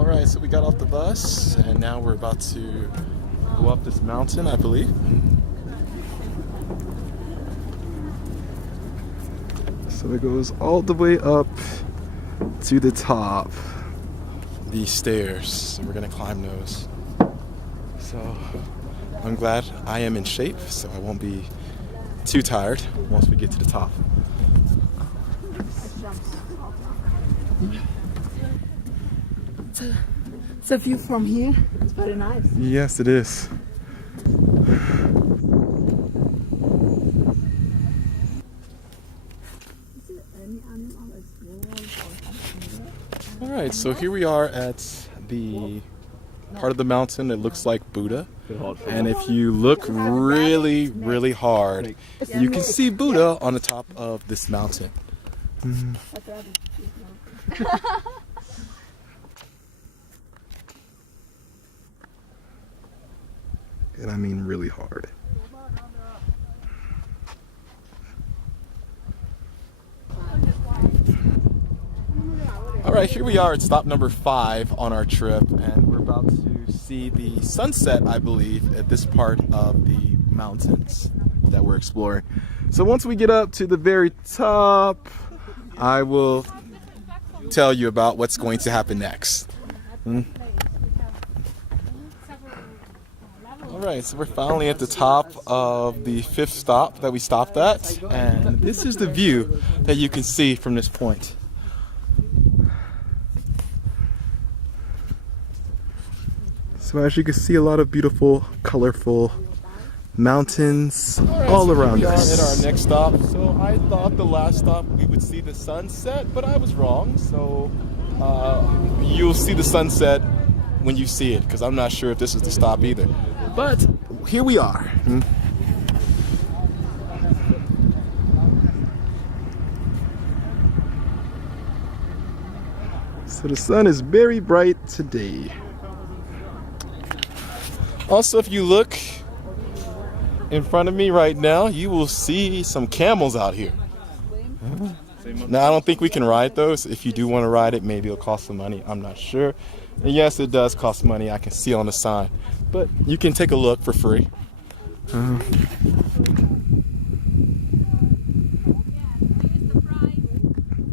Alright, so we got off the bus and now we're about to go up this mountain, I believe. So it goes all the way up to the top. These stairs. So we're gonna climb those. So I'm glad I am in shape, so I won't be too tired once we get to the top. It's a view from here. It's very nice. Yes, it is. Alright, so here we are at the part of the mountain that looks like Buddha. And if you look really, really hard, you can see Buddha on the top of this mountain. And I mean really hard. Alright, here we are at stop number 5 on our trip, and we're about to see the sunset, I believe, at this part of the mountains that we're exploring. So once we get up to the very top, I will tell you about what's going to happen next. Alright, so we're finally at the top of the 5th stop that we stopped at, and this is the view that you can see from this point. So as you can see, a lot of beautiful, colorful mountains all around us. At our next stop. So I thought the last stop we would see the sunset, but I was wrong. So you'll see the sunset when you see it, because I'm not sure if this is the stop either. But here we are. So the sun is very bright today. Also, if you look in front of me right now, you will see some camels out here. Now, I don't think we can ride those. If you do want to ride it, maybe it'll cost some money. I'm not sure. And yes, it does cost money. I can see on the sign. But you can take a look for free.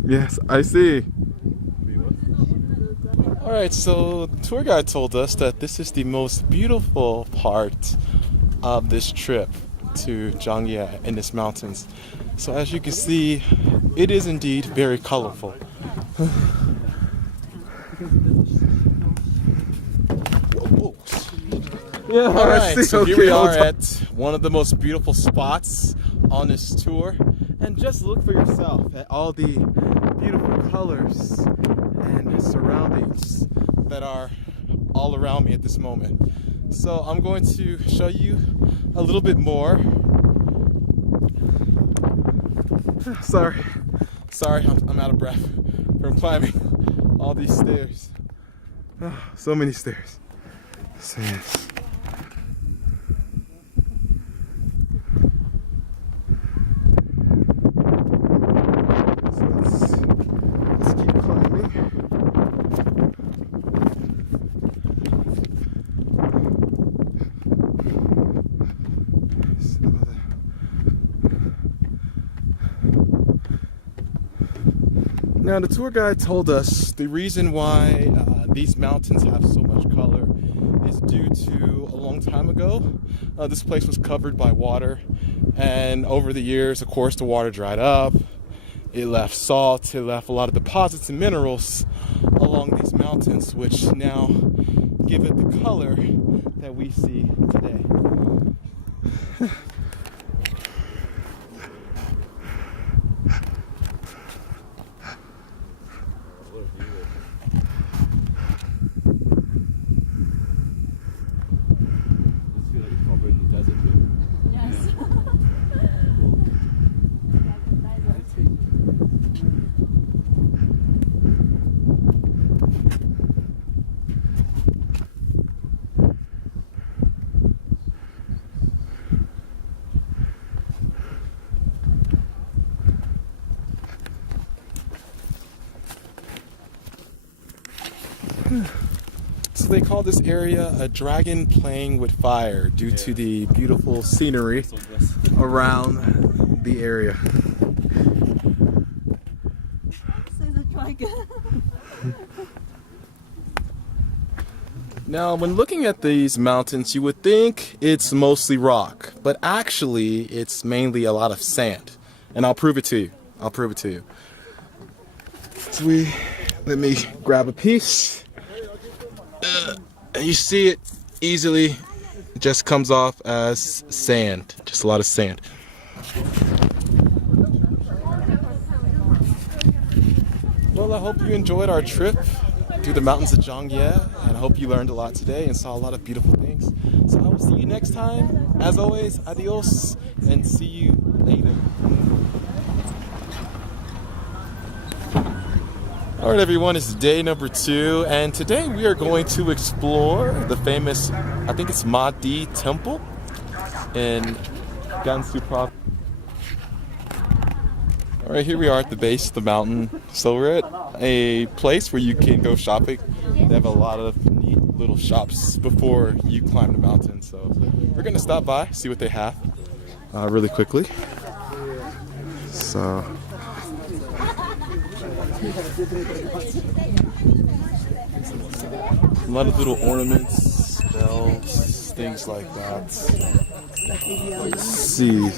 Yes, I see. Alright, so the tour guide told us that this is the most beautiful part of this trip to Zhangye in these mountains. So as you can see, it is indeed very colorful. Yeah, alright, so here we are at one of the most beautiful spots on this tour. And just look for yourself at all the beautiful colors and surroundings that are all around me at this moment. So I'm going to show you a little bit more. Sorry, I'm out of breath from climbing all these stairs. Oh, so many stairs. So yes. Now, the tour guide told us the reason why these mountains have so much color is due to a long time ago. This place was covered by water, and over the years, of course, the water dried up. It left salt, it left a lot of deposits and minerals along these mountains, which now give it the color that we see today. So they call this area a dragon playing with fire due to the beautiful scenery around the area. Now, when looking at these mountains, you would think it's mostly rock, but actually it's mainly a lot of sand. And I'll prove it to you. I'll prove it to you. So let me grab a piece. And you see it easily. It just comes off as sand, just a lot of sand. Well, I hope you enjoyed our trip through the mountains of Zhangye, and I hope you learned a lot today and saw a lot of beautiful things. So I will see you next time. As always, adios, and see you later. Alright everyone, it's day number 2, and today we are going to explore the famous, I think it's Mahdi Temple in Gansu province. Alright, here we are at the base of the mountain. So we're at a place where you can go shopping. They have a lot of neat little shops before you climb the mountain. So we're going to stop by, see what they have really quickly. So a lot of little ornaments, bells, things like that. Let's see.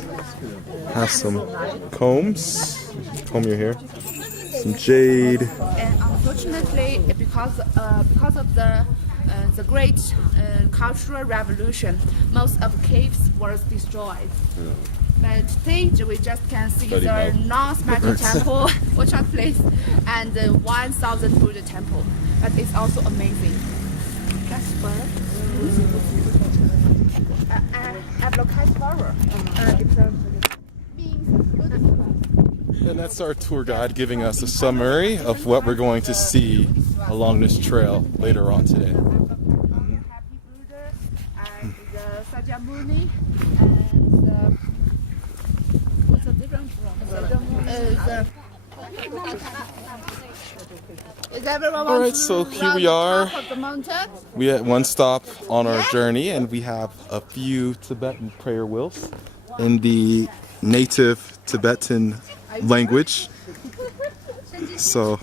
Have some combs. Comb your hair. Some jade. And unfortunately, because of the great cultural revolution, most of the caves were destroyed. Yeah. But today we just can see the North Magic Temple, which are place, and 1,000 Buddha temple. But it's also amazing. That's fun. Apricot flower. And that's our tour guide giving us a summary of what we're going to see along this trail later on today. Happy Buddha and the Sakyamuni and what's the difference Alright, so here we are. We had one stop on our journey, and we have a few Tibetan prayer wheels in the native Tibetan language. So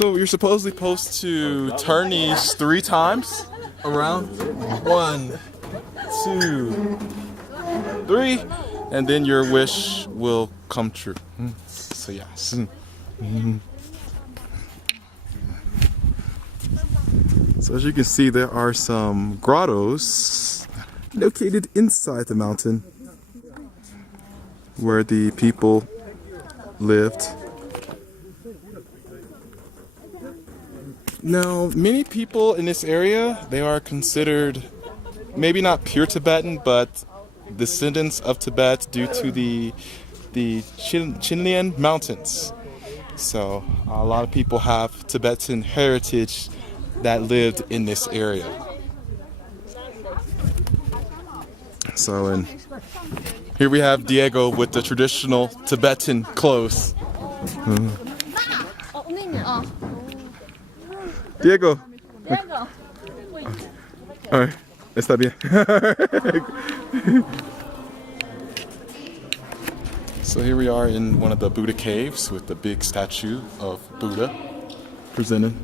you're supposedly supposed to turn these 3 times around. 1, 2, 3, and then your wish will come true. So yeah. So as you can see, there are some grottos located inside the mountain where the people lived. Now, many people in this area, they are considered maybe not pure Tibetan, but descendants of Tibet due to the Chinlian Mountains. So a lot of people have Tibetan heritage that lived in this area. So, and here we have Diego with the traditional Tibetan clothes. Diego. Alright, está bien. So here we are in one of the Buddha caves with the big statue of Buddha presented.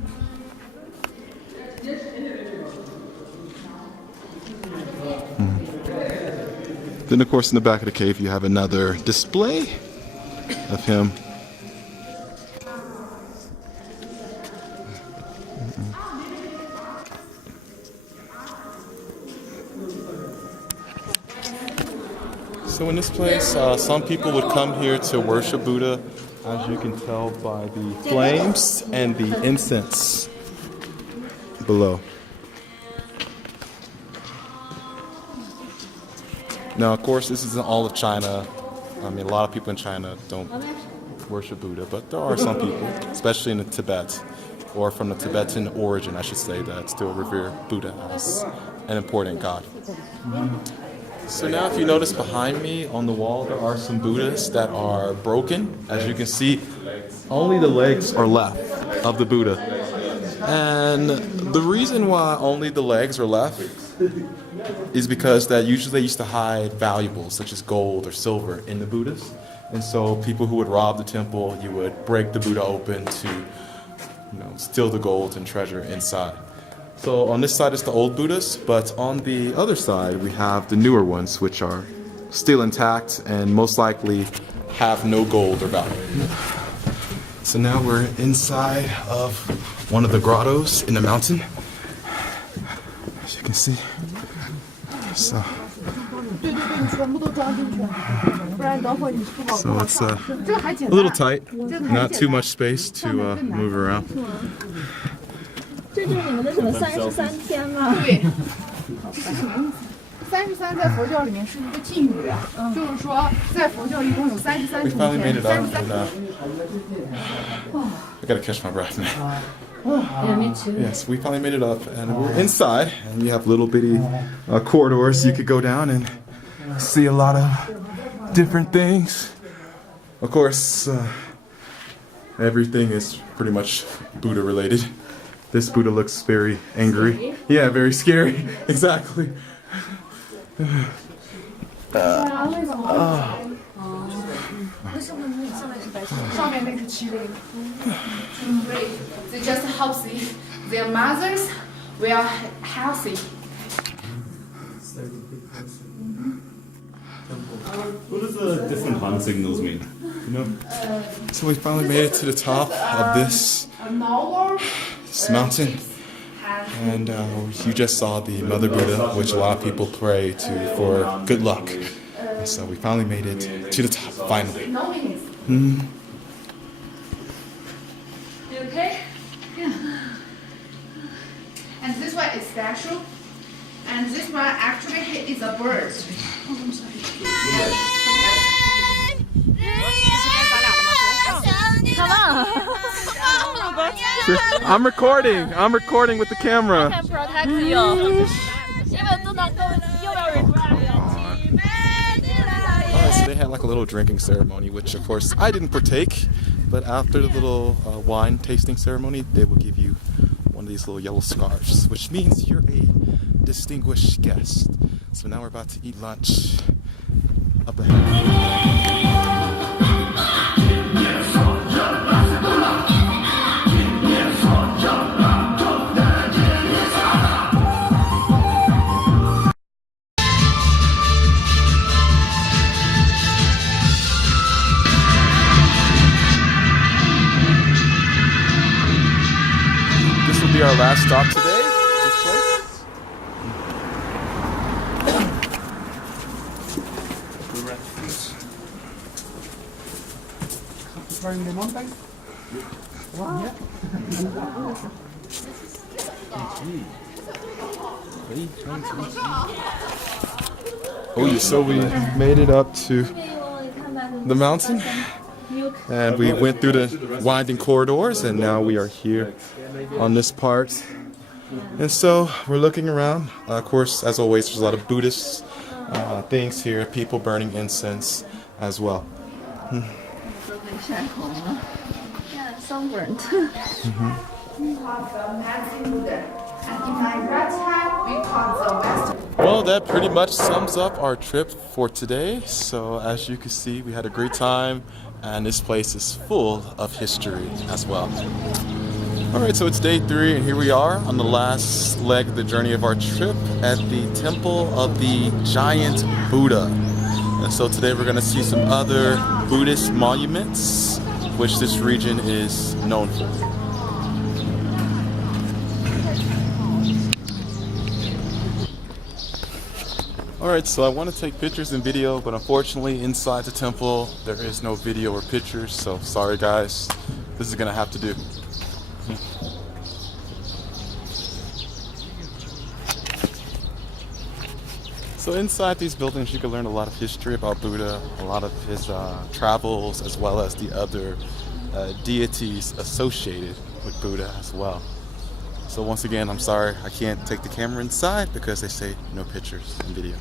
Then of course in the back of the cave you have another display of him. So in this place, some people would come here to worship Buddha, as you can tell by the flames and the incense below. Now, of course, this isn't all of China. I mean, a lot of people in China don't worship Buddha, but there are some people, especially in Tibet, or from the Tibetan origin, I should say, that still revere Buddha as an important god. So now if you notice behind me on the wall, there are some Buddhas that are broken. As you can see, only the legs are left of the Buddha. And the reason why only the legs are left is because that usually they used to hide valuables such as gold or silver in the Buddhas. And so people who would rob the temple, you would break the Buddha open to, steal the gold and treasure inside. So on this side is the old Buddhas, but on the other side we have the newer ones, which are still intact and most likely have no gold or value. So now we're inside of one of the grottos in the mountain, as you can see. So it's a little tight, not too much space to move around. 这就是你们的什么33天吗？对，33在佛教里面是一个禁语，就是说在佛教一共有33 We 种 finally made 天。 it up, and I gotta catch my breath, man. Yeah, me too. Yes, we finally made it up, and we're inside, and you have little bitty corridors you could go down and see a lot of different things. Of course, everything is pretty much Buddha related. This Buddha looks very angry. Yeah, very scary. Exactly. 上面那是麒麟。They just hope their mothers will healthy. What does the different hand signals mean? You know? So we finally made it to the top of this mountain, and you just saw the Mother Buddha, which a lot of people pray to for good luck. So we finally made it to the top, finally. You okay? Yeah. And this one is special, and this one actually is a bird. I'm recording with the camera. Can protect you. So they had like a little drinking ceremony, which of course I didn't partake, but after the little wine tasting ceremony, they will give you one of these little yellow scarves, which means you're a distinguished guest. So now we're about to eat lunch up ahead. This will be our last stop today. This place. Oh yeah, so we made it up to the mountain, and we went through the winding corridors, and now we are here on this part. And so we're looking around. Of course, as always, there's a lot of Buddhist things here, people burning incense as well. Yeah, sunburnt. Well, that pretty much sums up our trip for today. So as you can see, we had a great time, and this place is full of history as well. Alright, so it's day 3, and here we are on the last leg of the journey of our trip at the temple of the giant Buddha. And so today we're going to see some other Buddhist monuments, which this region is known for. Alright, so I want to take pictures and video, but unfortunately inside the temple there is no video or pictures, so sorry guys, this is going to have to do. So inside these buildings you can learn a lot of history about Buddha, a lot of his travels, as well as the other deities associated with Buddha as well. So once again, I'm sorry I can't take the camera inside because they say no pictures and video.